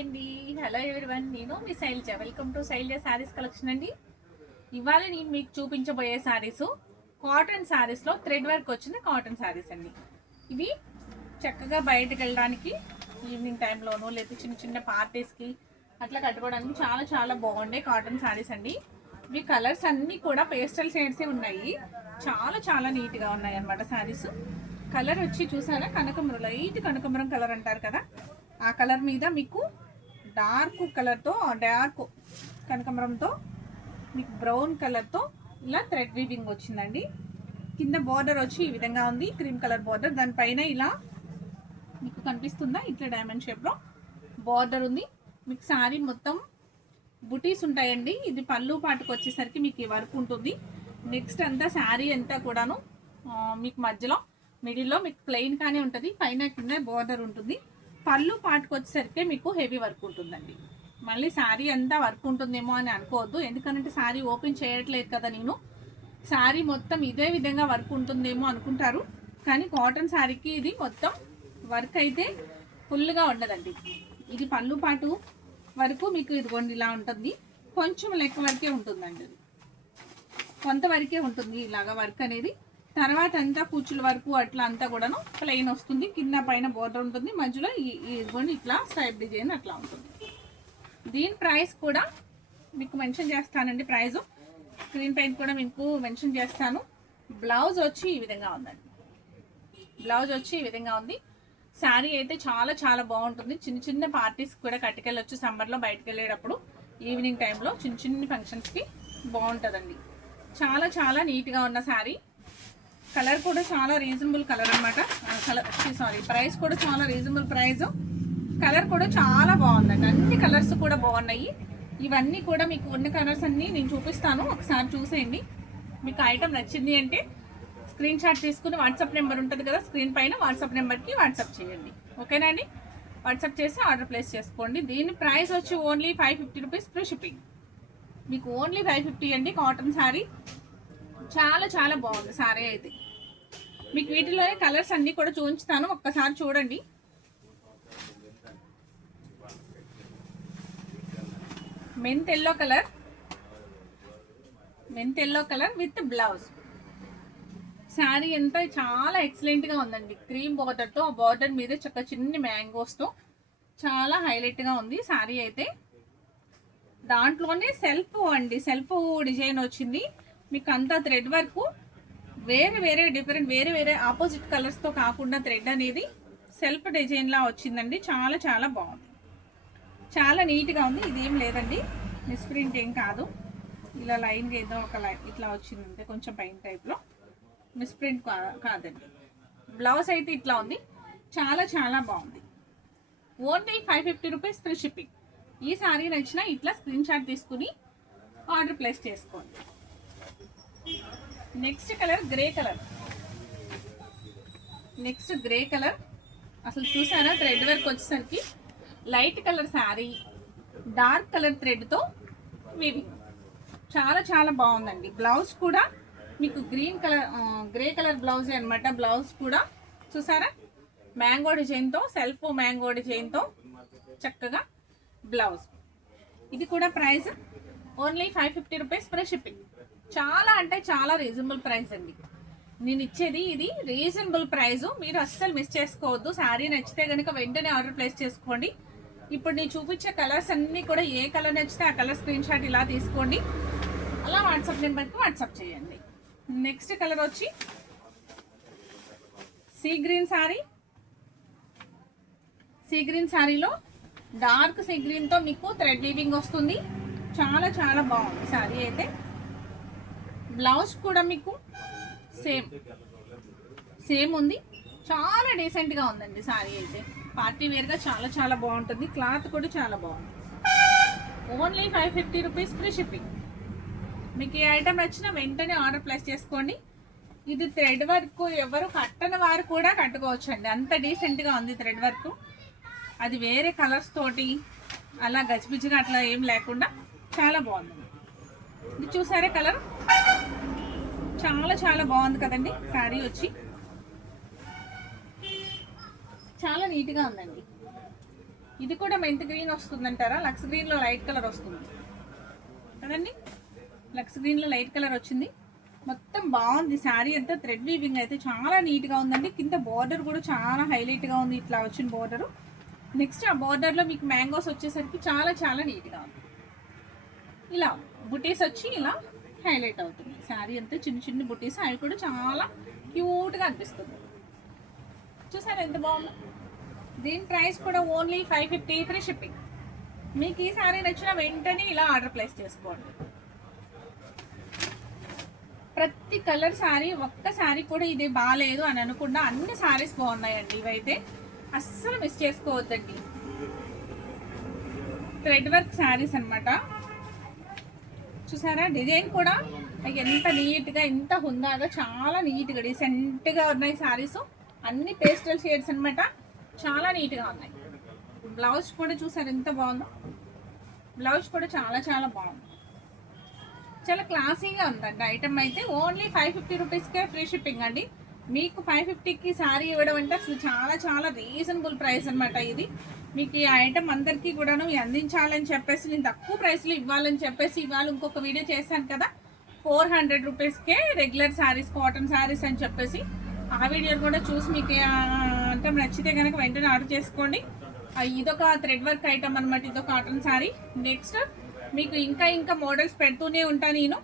అండి, hello everyone. నేను మీ Shailaja. Welcome to Shailaja saris collection అండి. ఇవాళ నేను మీకు చూపించబోయే శారీస్ కాటన్ శారీస్లో థ్రెడ్ వర్క్ వచ్చిన కాటన్ శారీస్ అండి. ఇవి చక్కగా బయటకు వెళ్ళడానికి ఈవినింగ్ టైంలోనూ లేదా చిన్న చిన్న పార్టీస్కి అట్లా కట్టుకోవడానికి చాలా చాలా బాగుండే కాటన్ శారీస్ అండి. ఇవి కలర్స్ అన్నీ కూడా పేస్టల్ షేడ్సే ఉన్నాయి. చాలా చాలా నీట్గా ఉన్నాయి అన్నమాట శారీస్. కలర్ వచ్చి చూసారా, కనకమరం, లైట్ కనకమరం కలర్ అంటారు కదా, ఆ కలర్ మీద మీకు డార్క్ కలర్తో, డార్క్ కనకమరంతో మీకు బ్రౌన్ కలర్తో ఇలా థ్రెడ్ వీవింగ్ వచ్చిందండి. కింద బార్డర్ వచ్చి ఈ విధంగా ఉంది, క్రీమ్ కలర్ బార్డర్. దానిపైన ఇలా మీకు కనిపిస్తుందా, ఇట్లా డైమండ్ షేప్లో బార్డర్ ఉంది. మీకు శారీ మొత్తం బుటీస్ ఉంటాయండి. ఇది పళ్ళు పాటుకు వచ్చేసరికి మీకు ఈ వర్క్ ఉంటుంది. నెక్స్ట్ అంతా శారీ అంతా కూడాను మీకు మధ్యలో మిడిల్లో మీకు ప్లెయిన్ కానీ ఉంటుంది, పైన కింద బార్డర్ ఉంటుంది. పళ్ళు పాటుకు వచ్చేసరికి మీకు హెవీ వర్క్ ఉంటుందండి. మళ్ళీ శారీ అంతా వర్క్ ఉంటుందేమో అని అనుకోవద్దు, ఎందుకంటే శారీ ఓపెన్ చేయట్లేదు కదా నేను. శారీ మొత్తం ఇదే విధంగా వర్క్ ఉంటుందేమో అనుకుంటారు, కానీ కాటన్ శారీకి ఇది మొత్తం వర్క్ అయితే ఫుల్గా ఉండదండి. ఇది పళ్ళు పాటు వరకు మీకు ఇదిగోండి ఇలా ఉంటుంది. కొంచెం లెక్క వరకే ఉంటుందండి, కొంతవరకే ఉంటుంది ఇలాగా వర్క్ అనేది. తర్వాత అంతా కూచుల వరకు అట్లా అంతా కూడాను ప్లెయిన్ వస్తుంది. కింద పైన బోర్డర్ ఉంటుంది, మధ్యలో ఇదిగోండి ఇట్లా స్ట్రైప్ డిజైన్ అట్లా ఉంటుంది. దీని ప్రైస్ కూడా మీకు మెన్షన్ చేస్తానండి. ప్రైస్ స్క్రీన్ పైన కూడా మీకు మెన్షన్ చేస్తాను. బ్లౌజ్ వచ్చి ఈ విధంగా ఉందండి. బ్లౌజ్ వచ్చి ఈ విధంగా ఉంది. శారీ అయితే చాలా చాలా బాగుంటుంది. చిన్న చిన్న పార్టీస్ కూడా కట్టుకెళ్ళొచ్చు. సమ్మర్లో బయటకు వెళ్ళేటప్పుడు ఈవినింగ్ టైంలో చిన్న చిన్న ఫంక్షన్స్కి బాగుంటుందండి. చాలా చాలా నీట్గా ఉన్న శారీ. కలర్ కూడా చాలా రీజనబుల్ కలర్ అనమాట. ప్రైస్ కూడా చాలా రీజనబుల్ ప్రైస్. కలర్ కూడా చాలా బాగుందండి. అన్ని కలర్స్ కూడా బాగున్నాయి. ఇవన్నీ కూడా మీకు ఉన్న కలర్స్ అన్నీ నేను చూపిస్తాను, ఒకసారి చూసేయండి. మీకు ఐటమ్ నచ్చింది అంటే స్క్రీన్ షాట్ తీసుకుని వాట్సాప్ నెంబర్ ఉంటుంది కదా స్క్రీన్ పైన, వాట్సాప్ నెంబర్కి వాట్సాప్ చేయండి. ఓకేనా అండి? వాట్సాప్ చేసి ఆర్డర్ ప్లేస్ చేసుకోండి. దీని ప్రైస్ వచ్చి ఓన్లీ 550 రూపీస్ ఫ్రీ షిప్పింగ్. మీకు ఓన్లీ 550 అండి. కాటన్ శారీ చాలా చాలా బాగుంది శారీ అయితే. మీకు వీటిలోనే కలర్స్ అన్నీ కూడా చూపించుతాను, ఒక్కసారి చూడండి. Mint yellow colour, mint yellow colour with blouse. Sari అంతా చాలా ఎక్సలెంట్గా ఉందండి. క్రీమ్ బార్డర్తో, ఆ బార్డర్ మీద చక్క చిన్ని మ్యాంగోస్తో చాలా హైలైట్గా ఉంది శారీ అయితే. దాంట్లోనే సెల్ఫ్ అండి, సెల్ఫ్ డిజైన్ వచ్చింది. మీకు అంతా థ్రెడ్ వర్క్ వేరే వేరే డిఫరెంట్ వేరే వేరే ఆపోజిట్ కలర్స్తో కాకుండా థ్రెడ్ అనేది సెల్ఫ్ డిజైన్లా వచ్చిందండి. చాలా చాలా బాగుంది, చాలా నీట్గా ఉంది. ఇదేం లేదండి, మిస్ప్రింట్ ఏం కాదు. ఇలా లైన్గా ఏదో ఒక లైన్ ఇట్లా వచ్చిందంటే కొంచెం పైన టైప్లో, మిస్ప్రింట్ కాదండి. బ్లౌజ్ అయితే ఇట్లా ఉంది, చాలా చాలా బాగుంది. Only 550 rupees free shipping. ఈ శారీ నచ్చినా ఇట్లా స్క్రీన్ షాట్ తీసుకుని ఆర్డర్ ప్లేస్ చేసుకోండి. Next colour grey colour. Next grey colour. అసలు చూసారా, థ్రెడ్ వర్క్ వచ్చేసరికి light colour sari, dark colour థ్రెడ్తో వీవింగ్ చాలా చాలా బాగుందండి. బ్లౌజ్ కూడా మీకు గ్రీన్ కలర్, గ్రే కలర్ బ్లౌజే అనమాట. బ్లౌజ్ కూడా చూసారా, మ్యాంగో డిజైన్తో, సెల్ఫ్ మ్యాంగో డిజైన్తో చక్కగా బ్లౌజ్. ఇది కూడా price only 550 rupees free shipping. చాలా అంటే చాలా రీజనబుల్ ప్రైస్ అండి. నేను ఇచ్చేది ఇది రీజనబుల్ ప్రైస్, మీరు అస్సలు మిస్ చేసుకోవద్దు. శారీ నచ్చితే కనుక వెంటనే ఆర్డర్ ప్లేస్ చేసుకోండి. ఇప్పుడు నేను చూపించే కలర్స్ అన్నీ కూడా ఏ కలర్ నచ్చితే ఆ కలర్ స్క్రీన్ షాట్ ఇలా తీసుకోండి, అలా వాట్సాప్ నెంబర్కి వాట్సాప్ చేయండి. నెక్స్ట్ కలర్ వచ్చి sea green sari. Sea green శారీలో డార్క్ సీ గ్రీన్తో మీకు థ్రెడ్ వీవింగ్ వస్తుంది. చాలా చాలా బాగుంది శారీ అయితే. బ్లౌజ్ కూడా మీకు సేమ్ ఉంది. చాలా డీసెంట్గా ఉందండి శారీ అయితే. పార్టీ వేర్గా చాలా చాలా బాగుంటుంది. క్లాత్ కూడా చాలా బాగుంది. Only 550 rupees free shipping. మీకు ఏ ఐటమ్ నచ్చినా వెంటనే ఆర్డర్ ప్లేస్ చేసుకోండి. ఇది థ్రెడ్ వర్క్ ఎవరు కట్టని వారు కూడా కట్టుకోవచ్చు అండి, అంత డీసెంట్గా ఉంది థ్రెడ్ వర్క్. అది వేరే కలర్స్ తోటి అలా గజిబిజిగా అట్లా ఏం లేకుండా చాలా బాగుంది. ఇది చూసారా కలర్, చాలా చాలా బాగుంది కదండి. శారీ వచ్చి చాలా నీట్గా ఉందండి. ఇది కూడా మెంత్ గ్రీన్ వస్తుందంటారా, లక్స్ గ్రీన్లో లైట్ కలర్ వస్తుంది కదండి. లక్స్ గ్రీన్లో లైట్ కలర్ వచ్చింది. మొత్తం బాగుంది శారీ అంతా. థ్రెడ్ వీవింగ్ అయితే చాలా నీట్గా ఉందండి. కింద బార్డర్ కూడా చాలా హైలైట్గా ఉంది, ఇట్లా వచ్చిన బార్డరు. నెక్స్ట్ ఆ బార్డర్లో మీకు మ్యాంగోస్ వచ్చేసరికి చాలా చాలా నీట్గా ఉంది. ఇలా బుటీస్ వచ్చి ఇలా హైలైట్ అవుతుంది శారీ అంతా. చిన్న చిన్న బుటీస్, అవి కూడా చాలా క్యూట్గా అనిపిస్తుంది. చూసారు ఎంత బాగుంది. దీని ప్రైస్ కూడా ఓన్లీ 550 ఫ్రీ షిప్పింగ్. మీకు ఈ శారీ నచ్చిన వెంటనే ఇలా ఆర్డర్ ప్లేస్ చేసుకోండి. ప్రతి కలర్ శారీ, ఒక్క శారీ కూడా ఇది బాగాలేదు అని అనుకుండా అన్ని శారీస్ బాగున్నాయండి. ఇవైతే అస్సలు మిస్ చేసుకోవద్దండి. థ్రెడ్ వర్క్ శారీస్ అనమాట. చూసారా డిజైన్ కూడా ఎంత నీట్గా, ఎంత హుందాగా, చాలా నీట్గా డీసెంట్గా ఉన్నాయి శారీస్. అన్ని పేస్టల్ షేడ్స్ అనమాట, చాలా నీట్గా ఉన్నాయి. బ్లౌజ్ కూడా చూసారు ఎంత బాగుందో. బ్లౌజ్ కూడా చాలా చాలా బాగుంది, చాలా క్లాసీగా ఉందండి. ఐటమ్ అయితే ఓన్లీ 550 రూపీస్కే ఫ్రీ షిప్పింగ్ అండి. మీకు 550కి శారీ ఇవ్వడం అంటే అసలు చాలా చాలా రీజనబుల్ ప్రైస్ అనమాట. ఇది మీకు ఈ ఐటమ్ అందరికీ కూడాను అందించాలని చెప్పేసి, నేను తక్కువ ప్రైస్లో ఇవ్వాలని చెప్పేసి ఇవాళ ఇంకొక వీడియో చేశాను కదా, 400 రూపీస్కే రెగ్యులర్ శారీస్, కాటన్ శారీస్ అని చెప్పేసి. ఆ వీడియో కూడా చూసి మీకు అంటే నచ్చితే కనుక వెంటనే ఆర్డర్ చేసుకోండి. ఇదొక థ్రెడ్ వర్క్ ఐటమ్ అనమాట, ఇదొక కాటన్ శారీ. నెక్స్ట్ మీకు ఇంకా ఇంకా మోడల్స్ పెడుతూనే ఉంటాను నేను.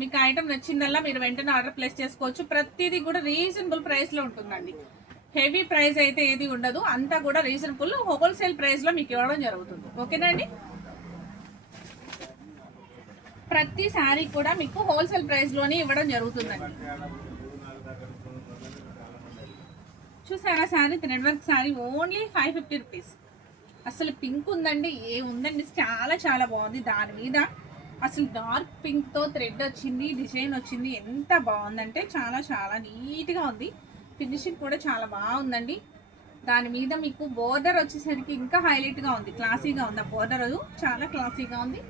మీకు ఐటమ్ నచ్చిందల్లా మీరు వెంటనే ఆర్డర్ ప్లేస్ చేసుకోవచ్చు. ప్రతిదీ కూడా రీజనబుల్ ప్రైస్లో ఉంటుందండి. హెవీ ప్రైస్ అయితే ఏది ఉండదు, అంతా కూడా రీజనబుల్ హోల్సేల్ ప్రైస్లో మీకు ఇవ్వడం జరుగుతుంది. ఓకేనండి. ప్రతి శారీ కూడా మీకు హోల్సేల్ ప్రైస్లోనే ఇవ్వడం జరుగుతుందండి. చూసారా sari, thread work sari only 550 rupees. అసలు పింక్ ఉందండి, ఉందండి, చాలా చాలా బాగుంది. దాని మీద అసలు డార్క్ పింక్తో థ్రెడ్ వచ్చింది, డిజైన్ వచ్చింది. ఎంత బాగుందంటే చాలా చాలా నీట్గా ఉంది. ఫినిషింగ్ కూడా చాలా బాగుందండి. దాని మీద మీకు బోర్డర్ వచ్చేసరికి ఇంకా హైలైట్గా ఉంది, క్లాసీగా ఉంది. ఆ బోర్డర్ చాలా క్లాసీగా ఉంది.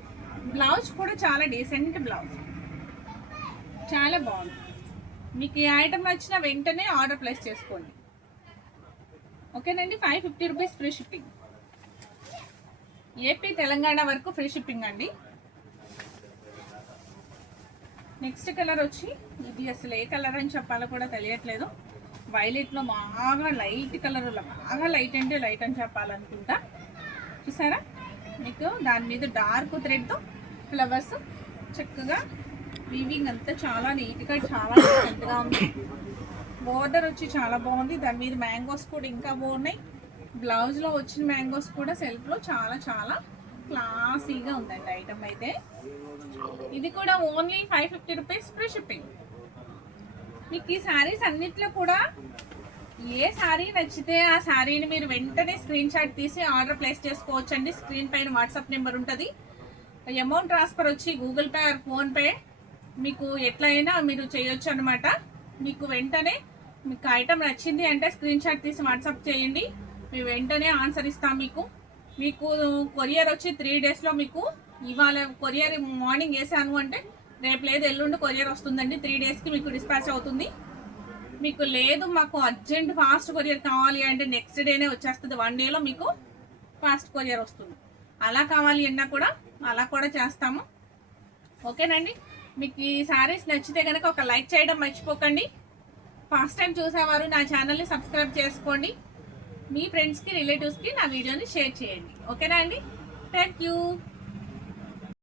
బ్లౌజ్ కూడా చాలా డీసెంట్ బ్లౌజ్, చాలా బాగుంది. మీకు ఈ ఐటమ్ వచ్చిన వెంటనే ఆర్డర్ ప్లేస్ చేసుకోండి. ఓకేనండి. 550 rupees free shipping. AP Telangana వరకు ఫ్రీ షిప్పింగ్ అండి. నెక్స్ట్ కలర్ వచ్చి ఇది అసలు ఏ కలర్ అని చెప్పాలో కూడా తెలియట్లేదు. వైలెట్లో బాగా లైట్ కలర్, బాగా లైట్ అంటే లైట్ అని చెప్పాలనుకుంటా. చూసారా మీకు దాని మీద డార్క్ థ్రెడ్తో ఫ్లవర్స్ చక్కగా వీవింగ్ అంతా చాలా నీట్గా, చాలా డీసెంట్గా ఉంది. బోర్డర్ వచ్చి చాలా బాగుంది. దాని మీద మ్యాంగోస్ కూడా ఇంకా బాగున్నాయి. బ్లౌజ్లో వచ్చిన మ్యాంగోస్ కూడా సెల్ఫ్లో చాలా చాలా క్లాసీగా ఉందండి ఐటమ్ అయితే. ఇది కూడా ఓన్లీ 550 రూపీస్ ఫ్రీ షిప్పింగ్. మీకు ఈ శారీస్ అన్నిట్లో కూడా ఏ శారీ నచ్చితే ఆ శారీని మీరు వెంటనే స్క్రీన్ షాట్ తీసి ఆర్డర్ ప్లేస్ చేసుకోవచ్చండి. స్క్రీన్ పైన వాట్సాప్ నెంబర్ ఉంటుంది. అమౌంట్ ట్రాన్స్ఫర్ వచ్చి గూగుల్ పే ఆర్ ఫోన్పే మీకు ఎట్లయినా మీరు చేయొచ్చు అనమాట. మీకు వెంటనే మీకు ఐటమ్ నచ్చింది అంటే స్క్రీన్ షాట్ తీసి వాట్సాప్ చేయండి, మేము వెంటనే ఆన్సర్ ఇస్తాం. మీకు కొరియర్ వచ్చి 3 డేస్లో మీకు ఇవాళ కొరియర్ మార్నింగ్ వేసాను అంటే రేపు లేదు ఎల్లుండి కొరియర్ వస్తుందండి. 3 డేస్కి మీకు డిస్పాచ్ అవుతుంది. మీకు లేదు మాకు అర్జెంట్ ఫాస్ట్ కొరియర్ కావాలి అంటే నెక్స్ట్ డేనే వచ్చేస్తుంది. 1 డేలో మీకు ఫాస్ట్ కొరియర్ వస్తుంది. అలా కావాలి అన్నా కూడా అలా కూడా చేస్తాము. ఓకేనండి. మీకు ఈ శారీస్ నచ్చితే కనుక ఒక లైక్ చేయడం మర్చిపోకండి. ఫస్ట్ టైం చూసేవారు నా ఛానల్ని సబ్స్క్రైబ్ చేసుకోండి. మీ ఫ్రెండ్స్కి, రిలేటివ్స్కి నా వీడియోని షేర్ చేయండి. ఓకేనా అండి. Thank you.